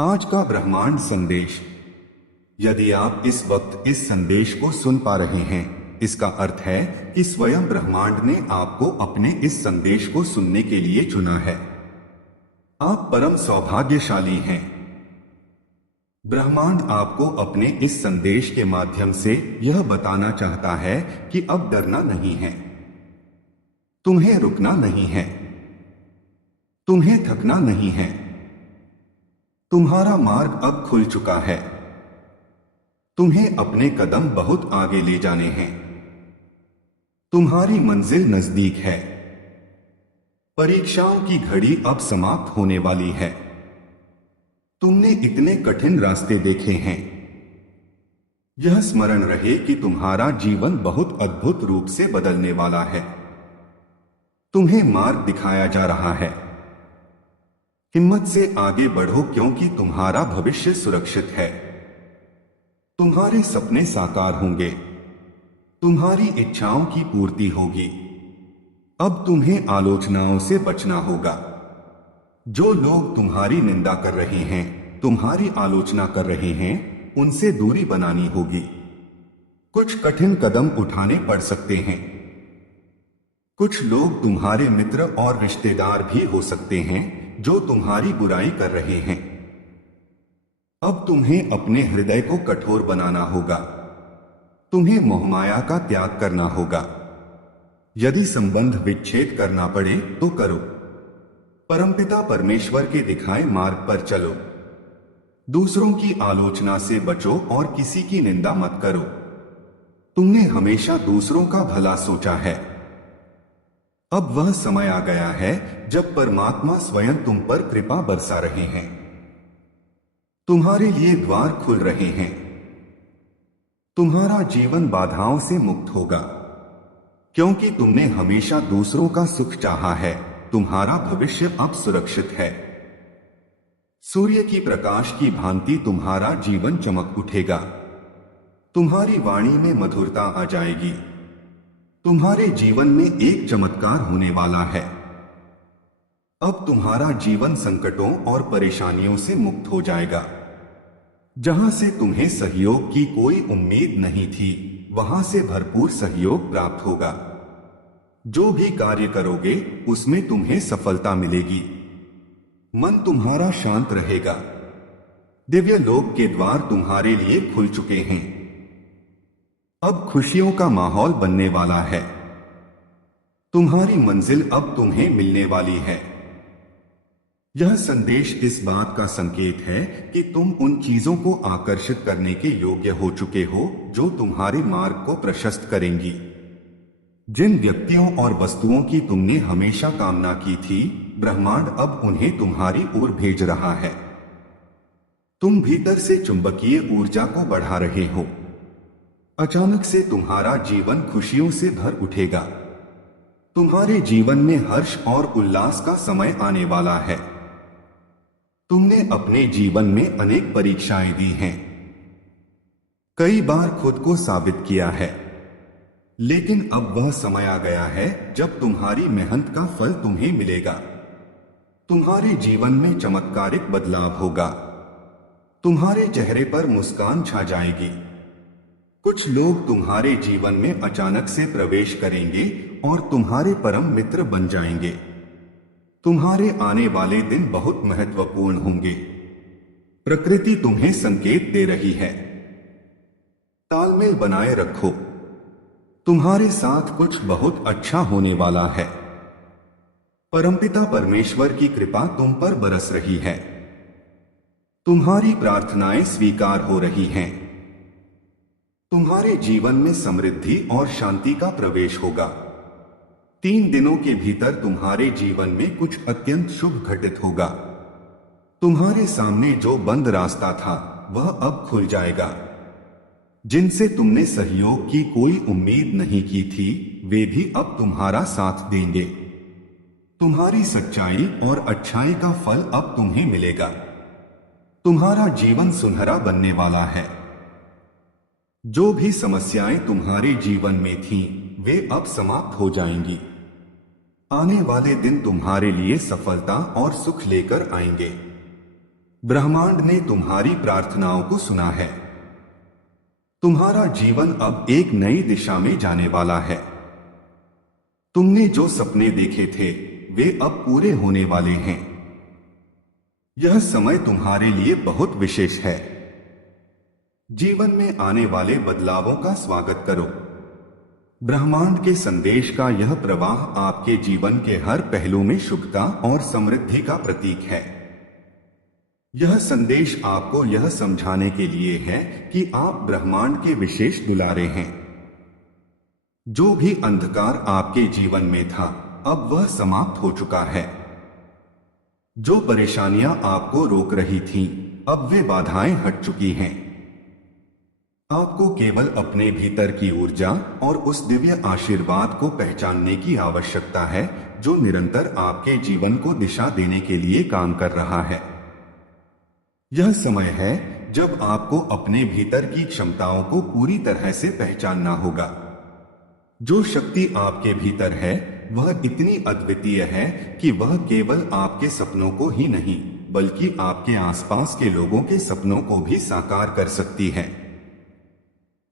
आज का ब्रह्मांड संदेश। यदि आप इस वक्त इस संदेश को सुन पा रहे हैं, इसका अर्थ है कि स्वयं ब्रह्मांड ने आपको अपने इस संदेश को सुनने के लिए चुना है। आप परम सौभाग्यशाली हैं। ब्रह्मांड आपको अपने इस संदेश के माध्यम से यह बताना चाहता है कि अब डरना नहीं है, तुम्हें रुकना नहीं है, तुम्हें थकना नहीं है। तुम्हारा मार्ग अब खुल चुका है। तुम्हें अपने कदम बहुत आगे ले जाने हैं। तुम्हारी मंजिल नजदीक है। परीक्षाओं की घड़ी अब समाप्त होने वाली है। तुमने इतने कठिन रास्ते देखे हैं। यह स्मरण रहे कि तुम्हारा जीवन बहुत अद्भुत रूप से बदलने वाला है। तुम्हें मार्ग दिखाया जा रहा है। हिम्मत से आगे बढ़ो, क्योंकि तुम्हारा भविष्य सुरक्षित है। तुम्हारे सपने साकार होंगे। तुम्हारी इच्छाओं की पूर्ति होगी। अब तुम्हें आलोचनाओं से बचना होगा। जो लोग तुम्हारी निंदा कर रहे हैं, तुम्हारी आलोचना कर रहे हैं, उनसे दूरी बनानी होगी। कुछ कठिन कदम उठाने पड़ सकते हैं। कुछ लोग तुम्हारे मित्र और रिश्तेदार भी हो सकते हैं जो तुम्हारी बुराई कर रहे हैं। अब तुम्हें अपने हृदय को कठोर बनाना होगा। तुम्हें मोहमाया का त्याग करना होगा। यदि संबंध विच्छेद करना पड़े तो करो। परमपिता परमेश्वर के दिखाए मार्ग पर चलो। दूसरों की आलोचना से बचो और किसी की निंदा मत करो। तुमने हमेशा दूसरों का भला सोचा है। अब वह समय आ गया है जब परमात्मा स्वयं तुम पर कृपा बरसा रहे हैं। तुम्हारे लिए द्वार खुल रहे हैं। तुम्हारा जीवन बाधाओं से मुक्त होगा, क्योंकि तुमने हमेशा दूसरों का सुख चाहा है। तुम्हारा भविष्य अब सुरक्षित है। सूर्य की प्रकाश की भांति तुम्हारा जीवन चमक उठेगा। तुम्हारी वाणी में मधुरता आ जाएगी। तुम्हारे जीवन में एक चमत्कार होने वाला है। अब तुम्हारा जीवन संकटों और परेशानियों से मुक्त हो जाएगा। जहां से तुम्हें सहयोग की कोई उम्मीद नहीं थी, वहां से भरपूर सहयोग प्राप्त होगा। जो भी कार्य करोगे उसमें तुम्हें सफलता मिलेगी। मन तुम्हारा शांत रहेगा। दिव्य लोक के द्वार तुम्हारे लिए खुल चुके हैं। अब खुशियों का माहौल बनने वाला है। तुम्हारी मंजिल अब तुम्हें मिलने वाली है। यह संदेश इस बात का संकेत है कि तुम उन चीजों को आकर्षित करने के योग्य हो चुके हो जो तुम्हारे मार्ग को प्रशस्त करेंगी। जिन व्यक्तियों और वस्तुओं की तुमने हमेशा कामना की थी, ब्रह्मांड अब उन्हें तुम्हारी ओर भेज रहा है। तुम भीतर से चुंबकीय ऊर्जा को बढ़ा रहे हो। अचानक से तुम्हारा जीवन खुशियों से भर उठेगा। तुम्हारे जीवन में हर्ष और उल्लास का समय आने वाला है। तुमने अपने जीवन में अनेक परीक्षाएं दी हैं। कई बार खुद को साबित किया है, लेकिन अब वह समय आ गया है जब तुम्हारी मेहनत का फल तुम्हें मिलेगा। तुम्हारे जीवन में चमत्कारिक बदलाव होगा। तुम्हारे चेहरे पर मुस्कान छा जाएगी। कुछ लोग तुम्हारे जीवन में अचानक से प्रवेश करेंगे और तुम्हारे परम मित्र बन जाएंगे। तुम्हारे आने वाले दिन बहुत महत्वपूर्ण होंगे। प्रकृति तुम्हें संकेत दे रही है। तालमेल बनाए रखो। तुम्हारे साथ कुछ बहुत अच्छा होने वाला है। परमपिता परमेश्वर की कृपा तुम पर बरस रही है। तुम्हारी प्रार्थनाएं स्वीकार हो रही हैं। तुम्हारे जीवन में समृद्धि और शांति का प्रवेश होगा। 3 दिनों के भीतर तुम्हारे जीवन में कुछ अत्यंत शुभ घटित होगा। तुम्हारे सामने जो बंद रास्ता था वह अब खुल जाएगा। जिनसे तुमने सहयोग की कोई उम्मीद नहीं की थी, वे भी अब तुम्हारा साथ देंगे। तुम्हारी सच्चाई और अच्छाई का फल अब तुम्हें मिलेगा। तुम्हारा जीवन सुनहरा बनने वाला है। जो भी समस्याएं तुम्हारे जीवन में थीं, वे अब समाप्त हो जाएंगी। आने वाले दिन तुम्हारे लिए सफलता और सुख लेकर आएंगे। ब्रह्मांड ने तुम्हारी प्रार्थनाओं को सुना है। तुम्हारा जीवन अब एक नई दिशा में जाने वाला है। तुमने जो सपने देखे थे वे अब पूरे होने वाले हैं। यह समय तुम्हारे लिए बहुत विशेष है। जीवन में आने वाले बदलावों का स्वागत करो। ब्रह्मांड के संदेश का यह प्रवाह आपके जीवन के हर पहलू में शुभता और समृद्धि का प्रतीक है। यह संदेश आपको यह समझाने के लिए है कि आप ब्रह्मांड के विशेष दुलारे हैं। जो भी अंधकार आपके जीवन में था अब वह समाप्त हो चुका है। जो परेशानियां आपको रोक रही थीं, अब वे बाधाएं हट चुकी हैं। आपको केवल अपने भीतर की ऊर्जा और उस दिव्य आशीर्वाद को पहचानने की आवश्यकता है जो निरंतर आपके जीवन को दिशा देने के लिए काम कर रहा है। यह समय है जब आपको अपने भीतर की क्षमताओं को पूरी तरह से पहचानना होगा। जो शक्ति आपके भीतर है वह इतनी अद्वितीय है कि वह केवल आपके सपनों को ही नहीं बल्कि आपके आसपास के लोगों के सपनों को भी साकार कर सकती है।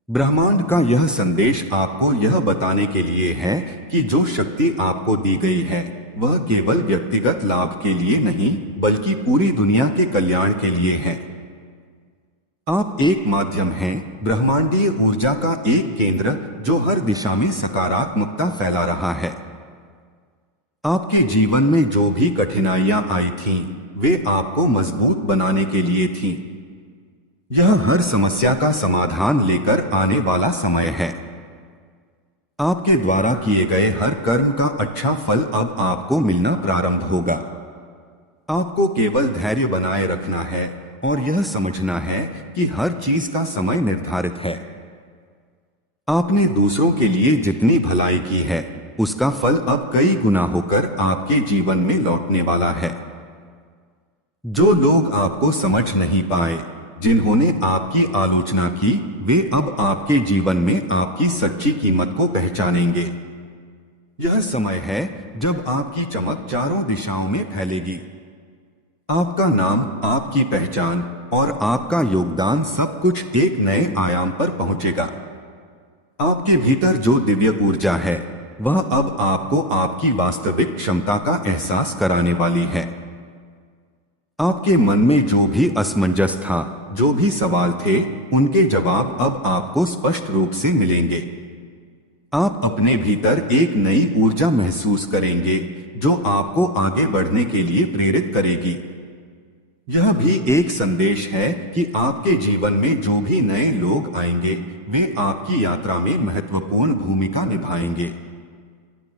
ब्रह्मांड का यह संदेश आपको यह बताने के लिए है कि जो शक्ति आपको दी गई है वह केवल व्यक्तिगत लाभ के लिए नहीं बल्कि पूरी दुनिया के कल्याण के लिए है। आप एक माध्यम हैं, ब्रह्मांडीय ऊर्जा का एक केंद्र जो हर दिशा में सकारात्मकता फैला रहा है। आपके जीवन में जो भी कठिनाइयां आई थीं, वे आपको मजबूत बनाने के लिए थीं। यह हर समस्या का समाधान लेकर आने वाला समय है। आपके द्वारा किए गए हर कर्म का अच्छा फल अब आपको मिलना प्रारंभ होगा। आपको केवल धैर्य बनाए रखना है और यह समझना है कि हर चीज का समय निर्धारित है। आपने दूसरों के लिए जितनी भलाई की है उसका फल अब कई गुना होकर आपके जीवन में लौटने वाला है। जो लोग आपको समझ नहीं पाए, जिन्होंने आपकी आलोचना की, वे अब आपके जीवन में आपकी सच्ची कीमत को पहचानेंगे। यह समय है जब आपकी चमक चारों दिशाओं में फैलेगी। आपका नाम, आपकी पहचान और आपका योगदान सब कुछ एक नए आयाम पर पहुंचेगा। आपके भीतर जो दिव्य ऊर्जा है वह अब आपको आपकी वास्तविक क्षमता का एहसास कराने वाली है। आपके मन में जो भी असमंजस था, जो भी सवाल थे, उनके जवाब अब आपको स्पष्ट रूप से मिलेंगे। आप अपने भीतर एक नई ऊर्जा महसूस करेंगे जो आपको आगे बढ़ने के लिए प्रेरित करेगी। यह भी एक संदेश है कि आपके जीवन में जो भी नए लोग आएंगे वे आपकी यात्रा में महत्वपूर्ण भूमिका निभाएंगे।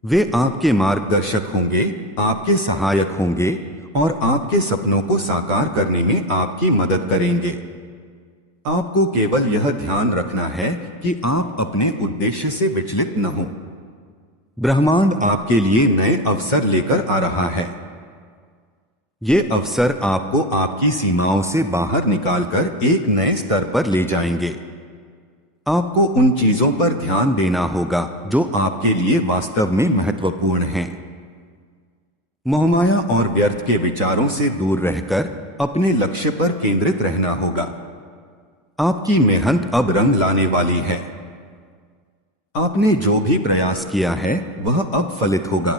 वे आपके मार्गदर्शक होंगे, आपके सहायक होंगे और आपके सपनों को साकार करने में आपकी मदद करेंगे। आपको केवल यह ध्यान रखना है कि आप अपने उद्देश्य से विचलित न हो। ब्रह्मांड आपके लिए नए अवसर लेकर आ रहा है। ये अवसर आपको आपकी सीमाओं से बाहर निकालकर एक नए स्तर पर ले जाएंगे। आपको उन चीजों पर ध्यान देना होगा जो आपके लिए वास्तव में महत्वपूर्ण हैं। मोहमाया और व्यर्थ के विचारों से दूर रहकर अपने लक्ष्य पर केंद्रित रहना होगा। आपकी मेहनत अब रंग लाने वाली है। आपने जो भी प्रयास किया है वह अब फलित होगा।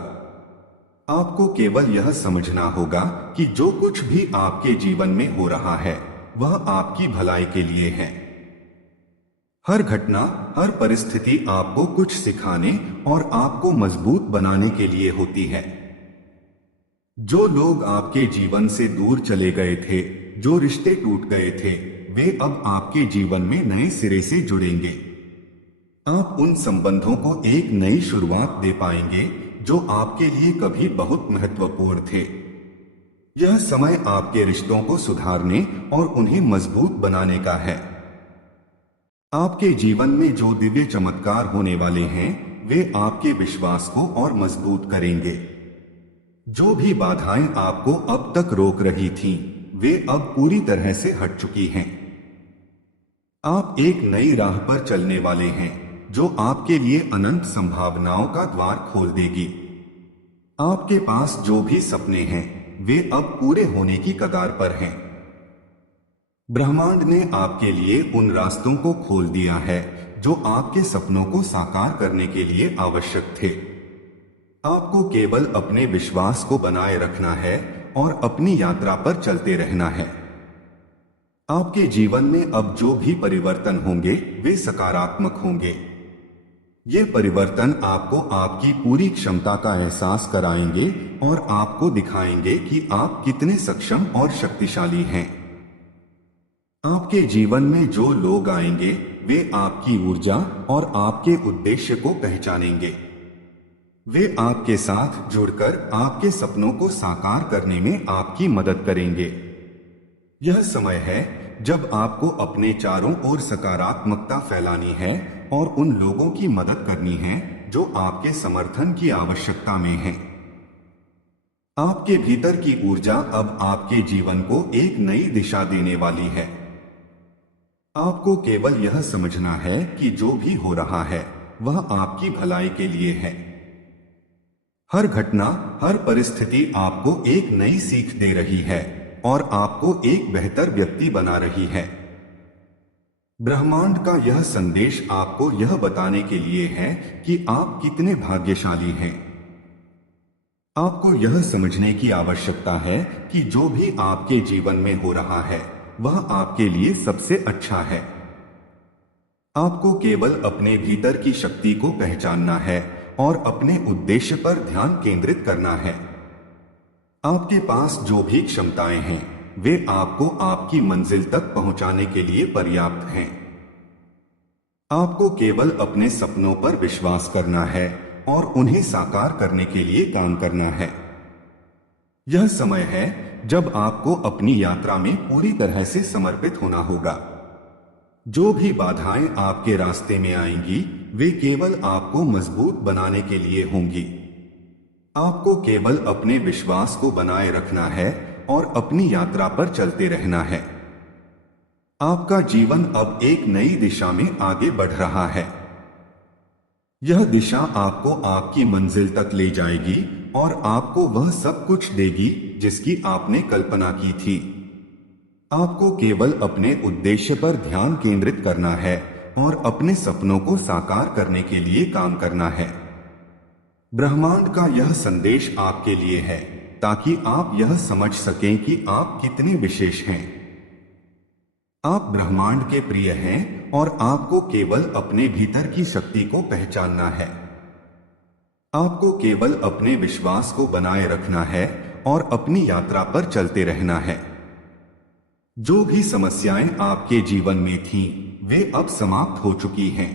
आपको केवल यह समझना होगा कि जो कुछ भी आपके जीवन में हो रहा है वह आपकी भलाई के लिए है। हर घटना, हर परिस्थिति आपको कुछ सिखाने और आपको मजबूत बनाने के लिए होती है। जो लोग आपके जीवन से दूर चले गए थे, जो रिश्ते टूट गए थे, वे अब आपके जीवन में नए सिरे से जुड़ेंगे। आप उन संबंधों को एक नई शुरुआत दे पाएंगे जो आपके लिए कभी बहुत महत्वपूर्ण थे। यह समय आपके रिश्तों को सुधारने और उन्हें मजबूत बनाने का है। आपके जीवन में जो दिव्य चमत्कार होने वाले हैं वे आपके विश्वास को और मजबूत करेंगे। जो भी बाधाएं आपको अब तक रोक रही थीं, वे अब पूरी तरह से हट चुकी हैं। आप एक नई राह पर चलने वाले हैं जो आपके लिए अनंत संभावनाओं का द्वार खोल देगी। आपके पास जो भी सपने हैं वे अब पूरे होने की कगार पर हैं। ब्रह्मांड ने आपके लिए उन रास्तों को खोल दिया है जो आपके सपनों को साकार करने के लिए आवश्यक थे। आपको केवल अपने विश्वास को बनाए रखना है और अपनी यात्रा पर चलते रहना है। आपके जीवन में अब जो भी परिवर्तन होंगे वे सकारात्मक होंगे। ये परिवर्तन आपको आपकी पूरी क्षमता का एहसास कराएंगे और आपको दिखाएंगे कि आप कितने सक्षम और शक्तिशाली हैं। आपके जीवन में जो लोग आएंगे वे आपकी ऊर्जा और आपके उद्देश्य को पहचानेंगे। वे आपके साथ जुड़कर आपके सपनों को साकार करने में आपकी मदद करेंगे। यह समय है जब आपको अपने चारों ओर सकारात्मकता फैलानी है और उन लोगों की मदद करनी है जो आपके समर्थन की आवश्यकता में हैं। आपके भीतर की ऊर्जा अब आपके जीवन को एक नई दिशा देने वाली है। आपको केवल यह समझना है कि जो भी हो रहा है वह आपकी भलाई के लिए है। हर घटना, हर परिस्थिति आपको एक नई सीख दे रही है और आपको एक बेहतर व्यक्ति बना रही है। ब्रह्मांड का यह संदेश आपको यह बताने के लिए है कि आप कितने भाग्यशाली हैं। आपको यह समझने की आवश्यकता है कि जो भी आपके जीवन में हो रहा है वह आपके लिए सबसे अच्छा है। आपको केवल अपने भीतर की शक्ति को पहचानना है और अपने उद्देश्य पर ध्यान केंद्रित करना है। आपके पास जो भी क्षमताएं हैं वे आपको आपकी मंजिल तक पहुंचाने के लिए पर्याप्त हैं। आपको केवल अपने सपनों पर विश्वास करना है और उन्हें साकार करने के लिए काम करना है। यह समय है जब आपको अपनी यात्रा में पूरी तरह से समर्पित होना होगा। जो भी बाधाएं आपके रास्ते में आएंगी वे केवल आपको मजबूत बनाने के लिए होंगी। आपको केवल अपने विश्वास को बनाए रखना है और अपनी यात्रा पर चलते रहना है। आपका जीवन अब एक नई दिशा में आगे बढ़ रहा है। यह दिशा आपको आपकी मंजिल तक ले जाएगी और आपको वह सब कुछ देगी जिसकी आपने कल्पना की थी। आपको केवल अपने उद्देश्य पर ध्यान केंद्रित करना है और अपने सपनों को साकार करने के लिए काम करना है। ब्रह्मांड का यह संदेश आपके लिए है ताकि आप यह समझ सकें कि आप कितने विशेष हैं। आप ब्रह्मांड के प्रिय हैं और आपको केवल अपने भीतर की शक्ति को पहचानना है। आपको केवल अपने विश्वास को बनाए रखना है और अपनी यात्रा पर चलते रहना है। जो भी समस्याएं आपके जीवन में थीं, वे अब समाप्त हो चुकी हैं।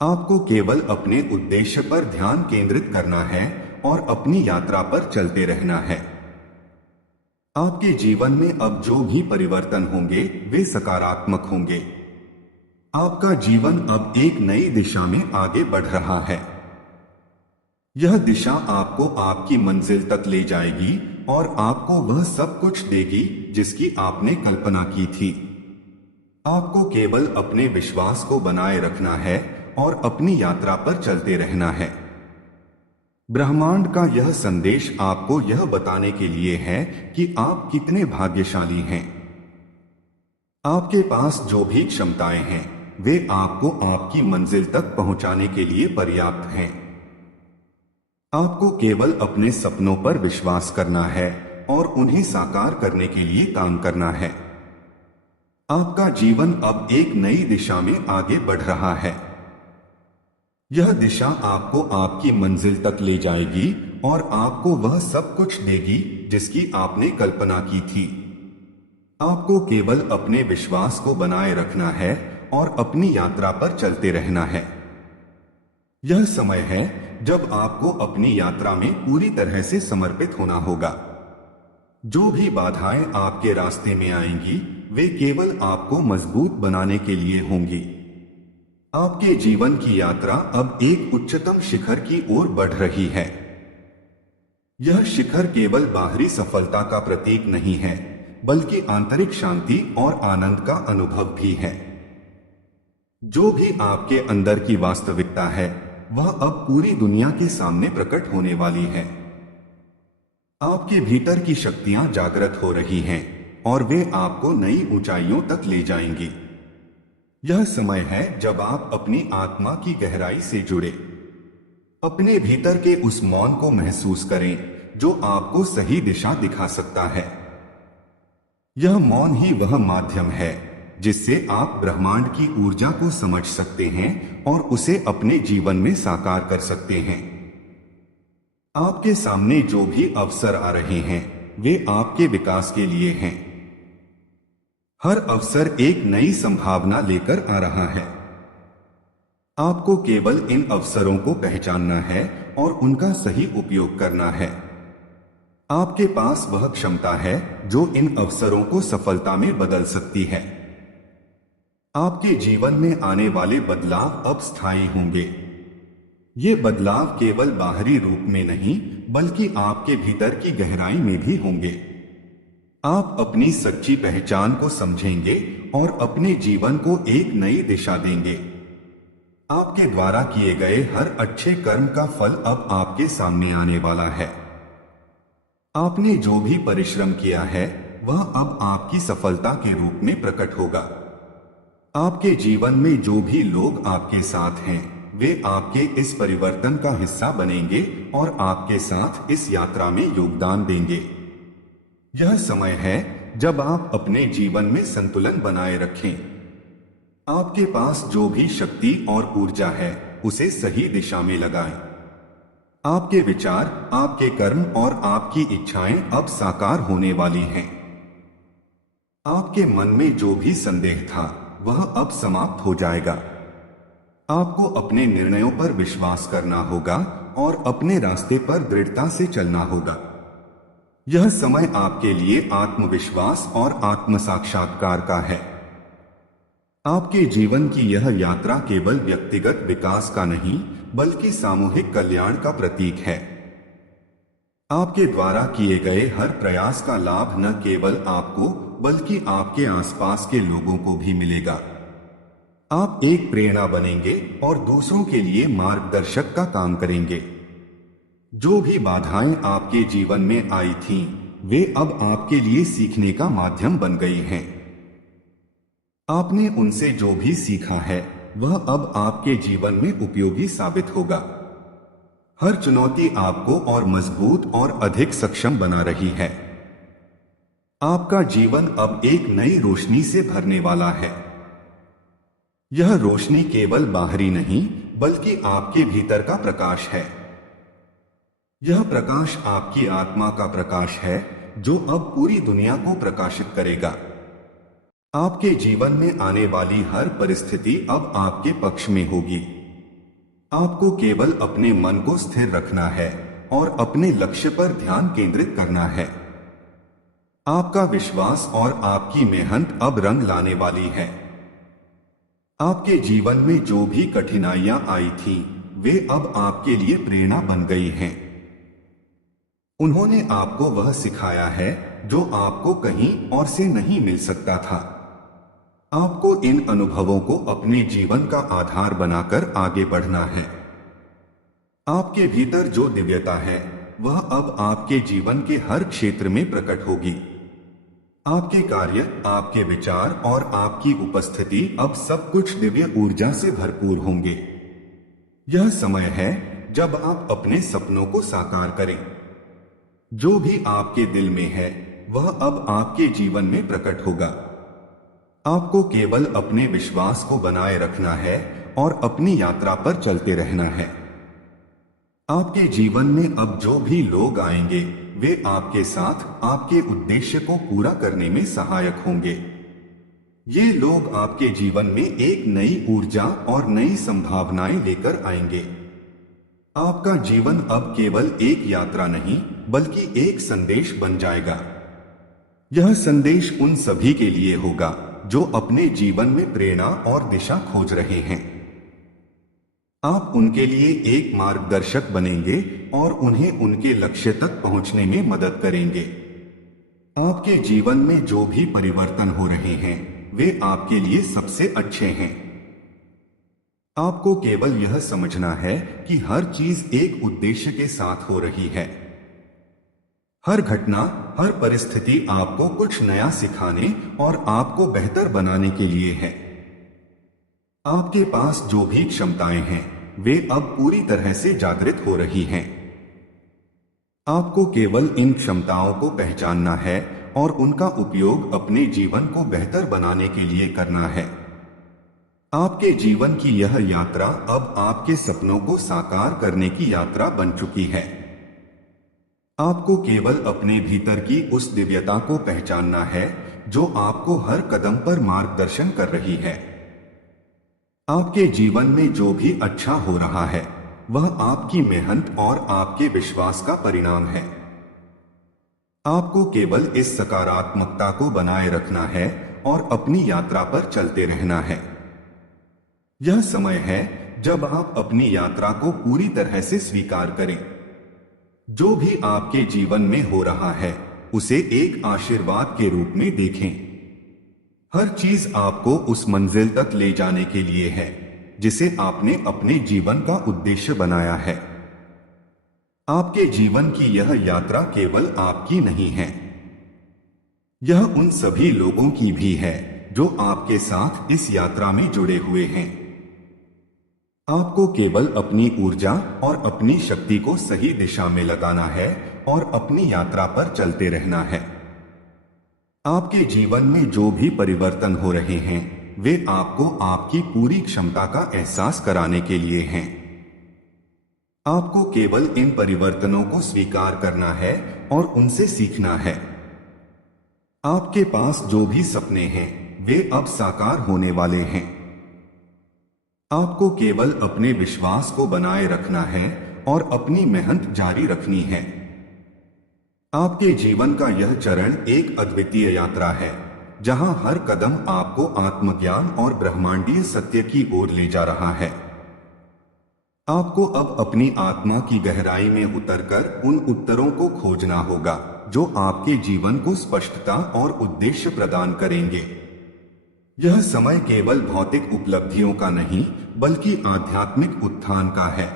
आपको केवल अपने उद्देश्य पर ध्यान केंद्रित करना है और अपनी यात्रा पर चलते रहना है। आपके जीवन में अब जो भी परिवर्तन होंगे वे सकारात्मक होंगे। आपका जीवन अब एक नई दिशा में आगे बढ़ रहा है। यह दिशा आपको आपकी मंजिल तक ले जाएगी और आपको वह सब कुछ देगी जिसकी आपने कल्पना की थी। आपको केवल अपने विश्वास को बनाए रखना है और अपनी यात्रा पर चलते रहना है। ब्रह्मांड का यह संदेश आपको यह बताने के लिए है कि आप कितने भाग्यशाली हैं। आपके पास जो भी क्षमताएं हैं वे आपको आपकी मंजिल तक पहुंचाने के लिए पर्याप्त हैं। आपको केवल अपने सपनों पर विश्वास करना है और उन्हें साकार करने के लिए काम करना है। आपका जीवन अब एक नई दिशा में आगे बढ़ रहा है। यह दिशा आपको आपकी मंजिल तक ले जाएगी और आपको वह सब कुछ देगी जिसकी आपने कल्पना की थी। आपको केवल अपने विश्वास को बनाए रखना है और अपनी यात्रा पर चलते रहना है। यह समय है जब आपको अपनी यात्रा में पूरी तरह से समर्पित होना होगा। जो भी बाधाएं आपके रास्ते में आएंगी वे केवल आपको मजबूत बनाने के लिए होंगी। आपके जीवन की यात्रा अब एक उच्चतम शिखर की ओर बढ़ रही है। यह शिखर केवल बाहरी सफलता का प्रतीक नहीं है, बल्कि आंतरिक शांति और आनंद का अनुभव भी है। जो भी आपके अंदर की वास्तविकता है, वह अब पूरी दुनिया के सामने प्रकट होने वाली है। आपके भीतर की शक्तियां जागृत हो रही हैं और वे आपको नई ऊंचाइयों तक ले जाएंगी। यह समय है जब आप अपनी आत्मा की गहराई से जुड़े, अपने भीतर के उस मौन को महसूस करें जो आपको सही दिशा दिखा सकता है। यह मौन ही वह माध्यम है जिससे आप ब्रह्मांड की ऊर्जा को समझ सकते हैं और उसे अपने जीवन में साकार कर सकते हैं। आपके सामने जो भी अवसर आ रहे हैं वे आपके विकास के लिए हैं। हर अवसर एक नई संभावना लेकर आ रहा है। आपको केवल इन अवसरों को पहचानना है और उनका सही उपयोग करना है। आपके पास वह क्षमता है जो इन अवसरों को सफलता में बदल सकती है। आपके जीवन में आने वाले बदलाव अब स्थायी होंगे। ये बदलाव केवल बाहरी रूप में नहीं बल्कि आपके भीतर की गहराई में भी होंगे। आप अपनी सच्ची पहचान को समझेंगे और अपने जीवन को एक नई दिशा देंगे। आपके द्वारा किए गए हर अच्छे कर्म का फल अब आपके सामने आने वाला है। आपने जो भी परिश्रम किया है वह अब आपकी सफलता के रूप में प्रकट होगा। आपके जीवन में जो भी लोग आपके साथ हैं वे आपके इस परिवर्तन का हिस्सा बनेंगे और आपके साथ इस यात्रा में योगदान देंगे। यह समय है जब आप अपने जीवन में संतुलन बनाए रखें। आपके पास जो भी शक्ति और ऊर्जा है उसे सही दिशा में लगाएं। आपके विचार, आपके कर्म और आपकी इच्छाएं अब साकार होने वाली हैं। आपके मन में जो भी संदेह था वह अब समाप्त हो जाएगा। आपको अपने निर्णयों पर विश्वास करना होगा और अपने रास्ते पर दृढ़ता से चलना होगा। यह समय आपके लिए आत्मविश्वास और आत्म साक्षात्कार का है। आपके जीवन की यह यात्रा केवल व्यक्तिगत विकास का नहीं बल्कि सामूहिक कल्याण का प्रतीक है। आपके द्वारा किए गए हर प्रयास का लाभ न केवल आपको बल्कि आपके आसपास के लोगों को भी मिलेगा। आप एक प्रेरणा बनेंगे और दूसरों के लिए मार्गदर्शक का काम करेंगे। जो भी बाधाएं आपके जीवन में आई थीं, वे अब आपके लिए सीखने का माध्यम बन गई हैं। आपने उनसे जो भी सीखा है वह अब आपके जीवन में उपयोगी साबित होगा। हर चुनौती आपको और मजबूत और अधिक सक्षम बना रही है। आपका जीवन अब एक नई रोशनी से भरने वाला है। यह रोशनी केवल बाहरी नहीं बल्कि आपके भीतर का प्रकाश है। यह प्रकाश आपकी आत्मा का प्रकाश है जो अब पूरी दुनिया को प्रकाशित करेगा। आपके जीवन में आने वाली हर परिस्थिति अब आपके पक्ष में होगी। आपको केवल अपने मन को स्थिर रखना है और अपने लक्ष्य पर ध्यान केंद्रित करना है। आपका विश्वास और आपकी मेहनत अब रंग लाने वाली है। आपके जीवन में जो भी कठिनाइयां आई थीं, वे अब आपके लिए प्रेरणा बन गई हैं। उन्होंने आपको वह सिखाया है जो आपको कहीं और से नहीं मिल सकता था। आपको इन अनुभवों को अपने जीवन का आधार बनाकर आगे बढ़ना है। आपके भीतर जो दिव्यता है वह अब आपके जीवन के हर क्षेत्र में प्रकट होगी। आपके कार्य, आपके विचार और आपकी उपस्थिति अब सब कुछ दिव्य ऊर्जा से भरपूर होंगे। यह समय है जब आप अपने सपनों को साकार करें। जो भी आपके दिल में है वह अब आपके जीवन में प्रकट होगा। आपको केवल अपने विश्वास को बनाए रखना है और अपनी यात्रा पर चलते रहना है। आपके जीवन में अब जो भी लोग आएंगे वे आपके साथ आपके उद्देश्य को पूरा करने में सहायक होंगे। ये लोग आपके जीवन में एक नई ऊर्जा और नई संभावनाएं लेकर आएंगे। आपका जीवन अब केवल एक यात्रा नहीं बल्कि एक संदेश बन जाएगा। यह संदेश उन सभी के लिए होगा जो अपने जीवन में प्रेरणा और दिशा खोज रहे हैं। आप उनके लिए एक मार्गदर्शक बनेंगे और उन्हें उनके लक्ष्य तक पहुंचने में मदद करेंगे। आपके जीवन में जो भी परिवर्तन हो रहे हैं वे आपके लिए सबसे अच्छे हैं। आपको केवल यह समझना है कि हर चीज एक उद्देश्य के साथ हो रही है। हर घटना, हर परिस्थिति आपको कुछ नया सिखाने और आपको बेहतर बनाने के लिए है। आपके पास जो भी क्षमताएं हैं वे अब पूरी तरह से जागृत हो रही हैं। आपको केवल इन क्षमताओं को पहचानना है और उनका उपयोग अपने जीवन को बेहतर बनाने के लिए करना है। आपके जीवन की यह यात्रा अब आपके सपनों को साकार करने की यात्रा बन चुकी है। आपको केवल अपने भीतर की उस दिव्यता को पहचानना है जो आपको हर कदम पर मार्गदर्शन कर रही है। आपके जीवन में जो भी अच्छा हो रहा है वह आपकी मेहनत और आपके विश्वास का परिणाम है। आपको केवल इस सकारात्मकता को बनाए रखना है और अपनी यात्रा पर चलते रहना है। यह समय है जब आप अपनी यात्रा को पूरी तरह से स्वीकार करें। जो भी आपके जीवन में हो रहा है उसे एक आशीर्वाद के रूप में देखें। हर चीज आपको उस मंजिल तक ले जाने के लिए है जिसे आपने अपने जीवन का उद्देश्य बनाया है। आपके जीवन की यह यात्रा केवल आपकी नहीं है, यह उन सभी लोगों की भी है जो आपके साथ इस यात्रा में जुड़े हुए हैं। आपको केवल अपनी ऊर्जा और अपनी शक्ति को सही दिशा में लगाना है और अपनी यात्रा पर चलते रहना है। आपके जीवन में जो भी परिवर्तन हो रहे हैं वे आपको आपकी पूरी क्षमता का एहसास कराने के लिए हैं। आपको केवल इन परिवर्तनों को स्वीकार करना है और उनसे सीखना है। आपके पास जो भी सपने हैं वे अब साकार होने वाले हैं। आपको केवल अपने विश्वास को बनाए रखना है और अपनी मेहनत जारी रखनी है। आपके जीवन का यह चरण एक अद्वितीय यात्रा है जहां हर कदम आपको आत्मज्ञान और ब्रह्मांडीय सत्य की ओर ले जा रहा है। आपको अब अपनी आत्मा की गहराई में उतरकर उन उत्तरों को खोजना होगा जो आपके जीवन को स्पष्टता और उद्देश्य प्रदान करेंगे। यह समय केवल भौतिक उपलब्धियों का नहीं बल्कि आध्यात्मिक उत्थान का है।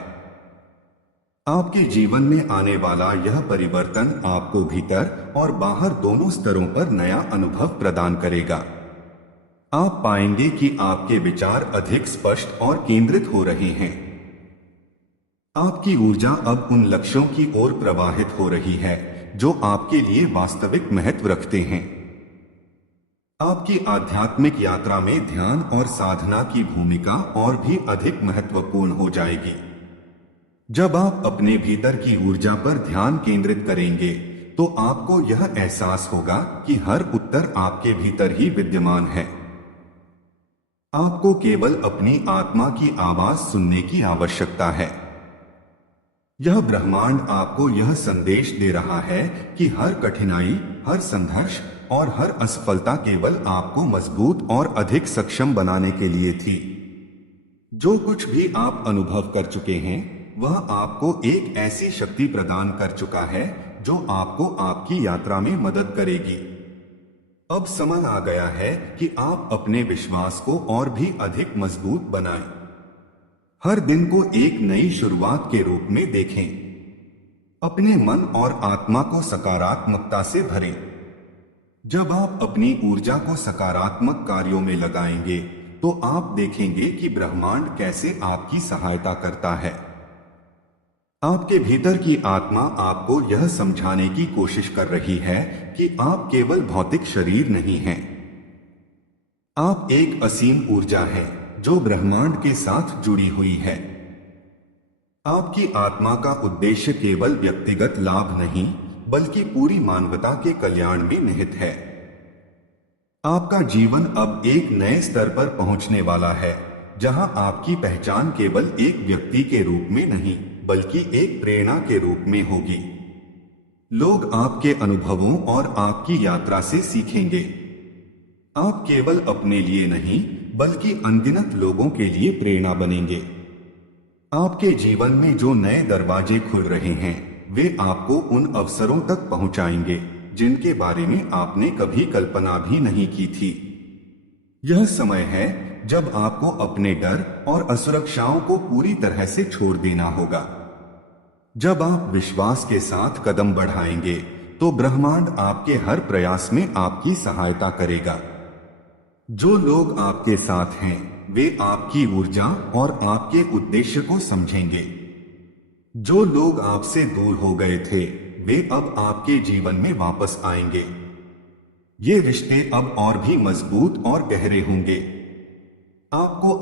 आपके जीवन में आने वाला यह परिवर्तन आपको भीतर और बाहर दोनों स्तरों पर नया अनुभव प्रदान करेगा। आप पाएंगे कि आपके विचार अधिक स्पष्ट और केंद्रित हो रहे हैं। आपकी ऊर्जा अब उन लक्ष्यों की ओर प्रवाहित हो रही है जो आपके लिए वास्तविक महत्व रखते हैं। आपकी आध्यात्मिक यात्रा में ध्यान और साधना की भूमिका और भी अधिक महत्वपूर्ण हो जाएगी। जब आप अपने भीतर की ऊर्जा पर ध्यान केंद्रित करेंगे तो आपको यह एहसास होगा कि हर उत्तर आपके भीतर ही विद्यमान है। आपको केवल अपनी आत्मा की आवाज सुनने की आवश्यकता है। यह ब्रह्मांड आपको यह संदेश दे रहा है कि हर कठिनाई, हर संघर्ष और हर असफलता केवल आपको मजबूत और अधिक सक्षम बनाने के लिए थी। जो कुछ भी आप अनुभव कर चुके हैं वह आपको एक ऐसी शक्ति प्रदान कर चुका है जो आपको आपकी यात्रा में मदद करेगी। अब समय आ गया है कि आप अपने विश्वास को और भी अधिक मजबूत बनाएं। हर दिन को एक नई शुरुआत के रूप में देखें। अपने मन और आत्मा को सकारात्मकता से भरें। जब आप अपनी ऊर्जा को सकारात्मक कार्यों में लगाएंगे तो आप देखेंगे कि ब्रह्मांड कैसे आपकी सहायता करता है। आपके भीतर की आत्मा आपको यह समझाने की कोशिश कर रही है कि आप केवल भौतिक शरीर नहीं हैं। आप एक असीम ऊर्जा हैं जो ब्रह्मांड के साथ जुड़ी हुई है। आपकी आत्मा का उद्देश्य केवल व्यक्तिगत लाभ नहीं बल्कि पूरी मानवता के कल्याण में निहित है। आपका जीवन अब एक नए स्तर पर पहुंचने वाला है जहां आपकी पहचान केवल एक व्यक्ति के रूप में नहीं बल्कि एक प्रेरणा के रूप में होगी। लोग आपके अनुभवों और आपकी यात्रा से सीखेंगे। आप केवल अपने लिए नहीं बल्कि अनगिनत लोगों के लिए प्रेरणा बनेंगे। आपके जीवन में जो नए दरवाजे खुल रहे हैं वे आपको उन अवसरों तक पहुंचाएंगे जिनके बारे में आपने कभी कल्पना भी नहीं की थी। यह समय है जब आपको अपने डर और असुरक्षाओं को पूरी तरह से छोड़ देना होगा। जब आप विश्वास के साथ कदम बढ़ाएंगे तो ब्रह्मांड आपके हर प्रयास में आपकी सहायता करेगा। जो लोग आपके साथ हैं वे आपकी ऊर्जा और आपके उद्देश्य को समझेंगे। जो लोग आपसे दूर हो गए थे वे अब आपके जीवन में वापस आएंगे। ये रिश्ते अब और भी मजबूत और गहरे होंगे। आपको